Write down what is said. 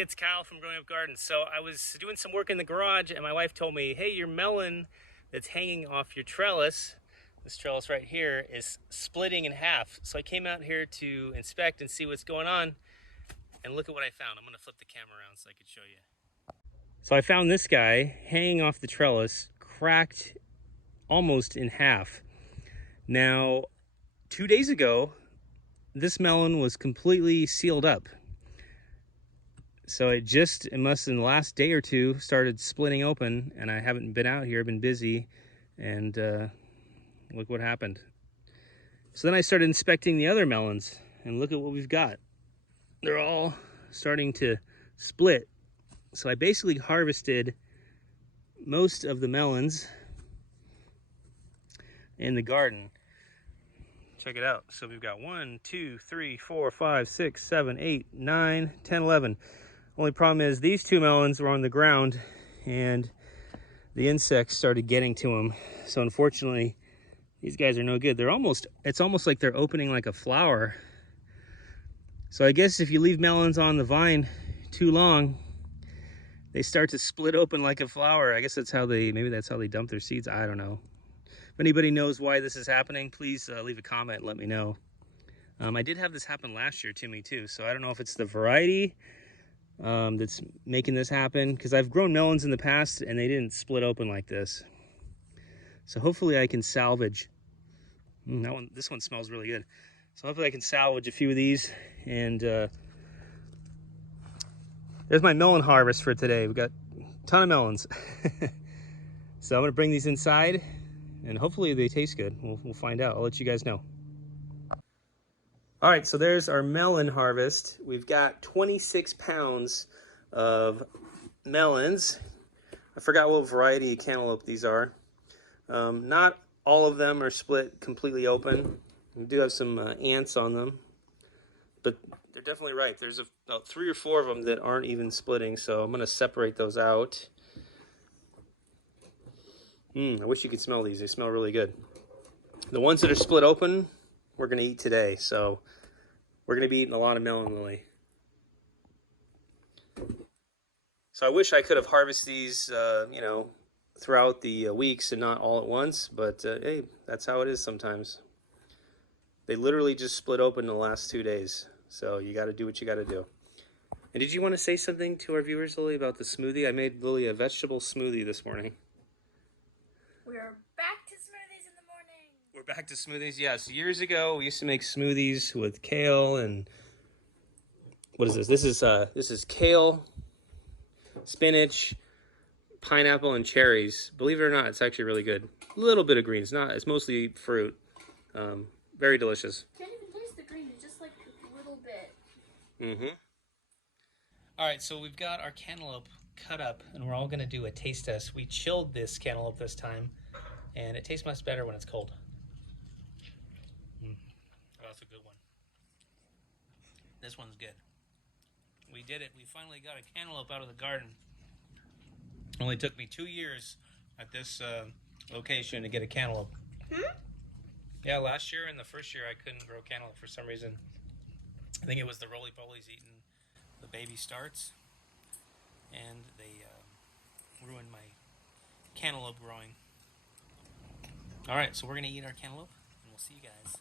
Hey, it's Kyle from Growing Up Gardens. So I was doing some work in the garage and my wife told me, hey, your melon that's hanging off your trellis, this trellis right here, is splitting in half. So I came out here to inspect and see what's going on, and look at what I found. I'm gonna flip the camera around so I can show you. So I found this guy hanging off the trellis, cracked almost in half. Now, 2 days ago, this melon was completely sealed up. So it must in the last day or two started splitting open, and I haven't been out here, been busy, and look what happened. So then I started inspecting the other melons, and look at what we've got. They're all starting to split. So I basically harvested most of the melons in the garden. Check it out. So we've got 1, 2, 3, 4, 5, 6, 7, 8, 9, 10, 11. Only problem is these two melons were on the ground and the insects started getting to them. So unfortunately, these guys are no good. It's almost like they're opening like a flower. So I guess if you leave melons on the vine too long, they start to split open like a flower. I guess maybe that's how they dump their seeds. I don't know. If anybody knows why this is happening, please leave a comment and let me know. I did have this happen last year to me too. So I don't know if it's the variety that's making this happen, because I've grown melons in the past and they didn't split open like this. So hopefully I can salvage. This one smells really good. So hopefully I can salvage a few of these. And there's my melon harvest for today. We've got a ton of melons. So I'm gonna bring these inside and hopefully they taste good. We'll find out. I'll let you guys know. All right, so there's our melon harvest. We've got 26 pounds of melons. I forgot what variety of cantaloupe these are. Not all of them are split completely open. We do have some ants on them, but they're definitely ripe. There's about 3 or 4 of them that aren't even splitting, so I'm gonna separate those out. I wish you could smell these. They smell really good. The ones that are split open, we're gonna eat today, so we're gonna be eating a lot of melon lily. So I wish I could have harvested these, throughout the weeks and not all at once, but hey, that's how it is sometimes. They literally just split open in the last 2 days, so you got to do what you got to do. And did you want to say something to our viewers, Lily, about the smoothie? I made Lily a vegetable smoothie this morning. We're back to smoothies in the morning. We're back to smoothies, yes. Years ago, we used to make smoothies with kale and what is this? This is kale, spinach, pineapple, and cherries. Believe it or not, it's actually really good. A little bit of greens, it's mostly fruit. Very delicious. Can't even taste the green, it's just like a little bit. All right, so we've got our cantaloupe cut up, and we're all gonna do a taste test. We chilled this cantaloupe this time, and it tastes much better when it's cold. Oh, that's a good one. This one's good. We did it. We finally got a cantaloupe out of the garden. It only took me 2 years at this location to get a cantaloupe. Yeah, last year and the first year I couldn't grow cantaloupe for some reason. I think it was the roly-polies eating the baby starts, and they ruined my cantaloupe growing. All right, so we're going to eat our cantaloupe, and we'll see you guys.